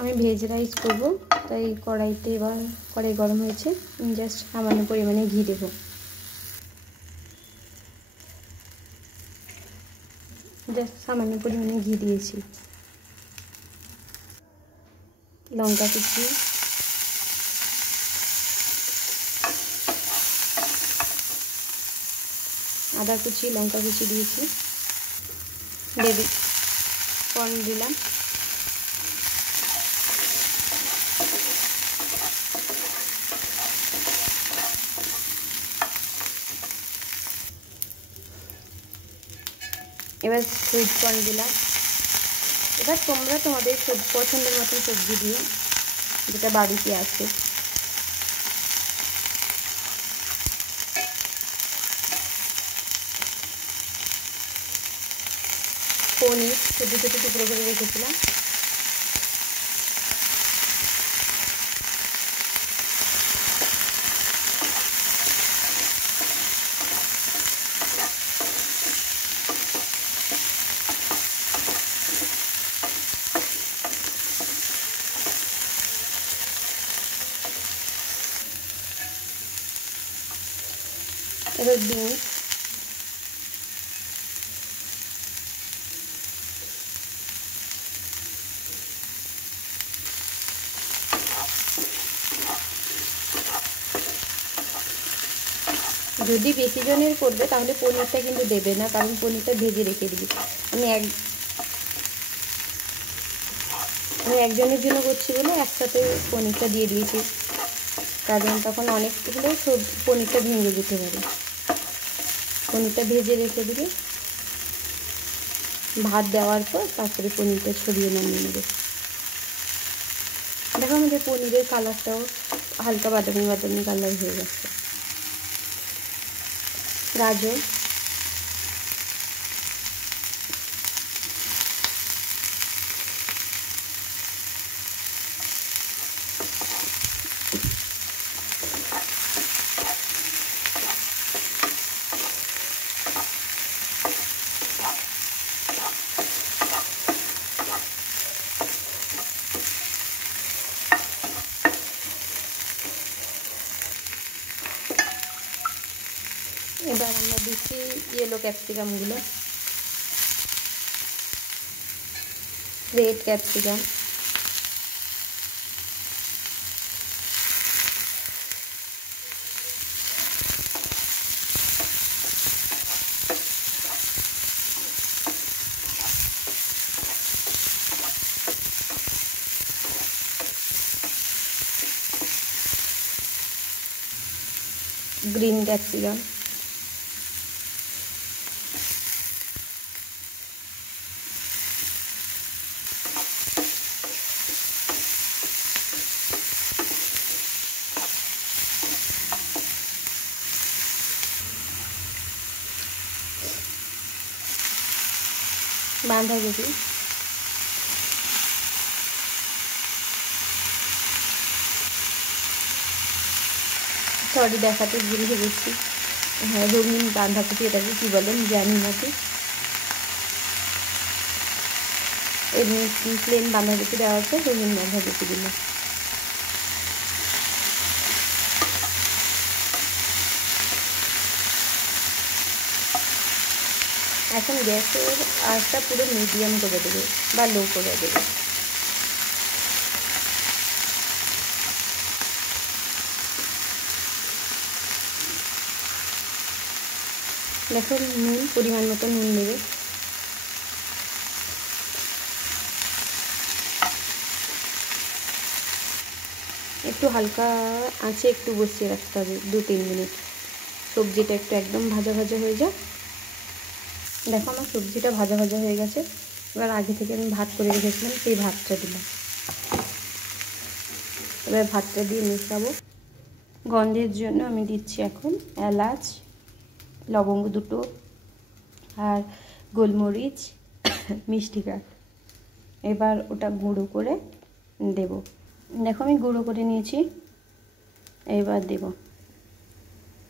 আমি veg rice করব, তাই কড়াইতে এবার কড়াই গরম হয়েছে, জাস্ট সামান্য পরিমাণে ঘি দেব। জাস্ট সামান্য পরিমাণে ঘি দিয়েছি। লঙ্কা কুচি, আদা কুচি, লঙ্কা কুচি দিয়েছি, বেবি কর্ন দিলাম, এবার সুইট কর্ন দিলাম। এবার তোমরা তোমাদের পছন্দের মতন সবজি দিও, যেটা বাড়িতে আছে। পনির ছোটো ছোটো টুকরো করে রেখেছিলাম, এবার বিনস, যদি বেশি জনের করবে তাহলে পনিরটা কিন্তু দেবে না, কারণ পনিরটা ভেজে রেখে দিবি। আমি একজনের জন্য করছি বলে একসাথে পনিরটা দিয়ে দিয়েছি, কারণ তখন অনেকগুলো সব পনিরটা ভেঙে যেতে পারে। পনিরটা ভেজে রেখে দিবে, ভাত দেওয়ার পর তারপরে পনিরটা ছড়িয়ে নামিয়ে নেবে। দেখো আমাদের পনিরের কালারটাও হালকা বাদামি বাদামি কালার হয়ে গেছে। গাজর, এবার আমরা দিচ্ছি ইয়েলো ক্যাপসিকামগুলো, রেড ক্যাপসিকাম, গ্রিন ক্যাপসিকাম, বাঁধাকপি, সরি দেখাতে ভুলে গেছি, হ্যাঁ রঙিন বাঁধাকপি, এটাকে কী বলেন জানি না তো। এমনি প্লেন বাঁধাকপি দেওয়ার পর রঙিন বাঁধাকপি দিলাম। এখন গ্যাসের আঁচটা পুরো মিডিয়াম করে দেবে বা লো করে দেবে। দেখো নুন, পরিমাণ মতো নুন দেবে। একটু হালকা আঁচে একটু বসিয়ে রাখতে হবে 2-3 মিনিট, সবজিটা একটু একদম ভাজা ভাজা হয়ে যাক। দেখো আমার সবজিটা ভাজা ভাজা হয়ে গেছে। এবার আগে থেকে আমি ভাত করে রেখেছিলাম, সেই ভাতটা দিলাম। এবার ভাতটা দিয়ে মেশাবো। গন্ধের জন্য আমি দিচ্ছি এখন এলাচ, লবঙ্গ 2টো, আর গোলমরিচ, মিষ্টি কাঠ। এবার ওটা গুঁড়ো করে দেব। দেখো আমি গুঁড়ো করে নিয়েছি, এবার দেব।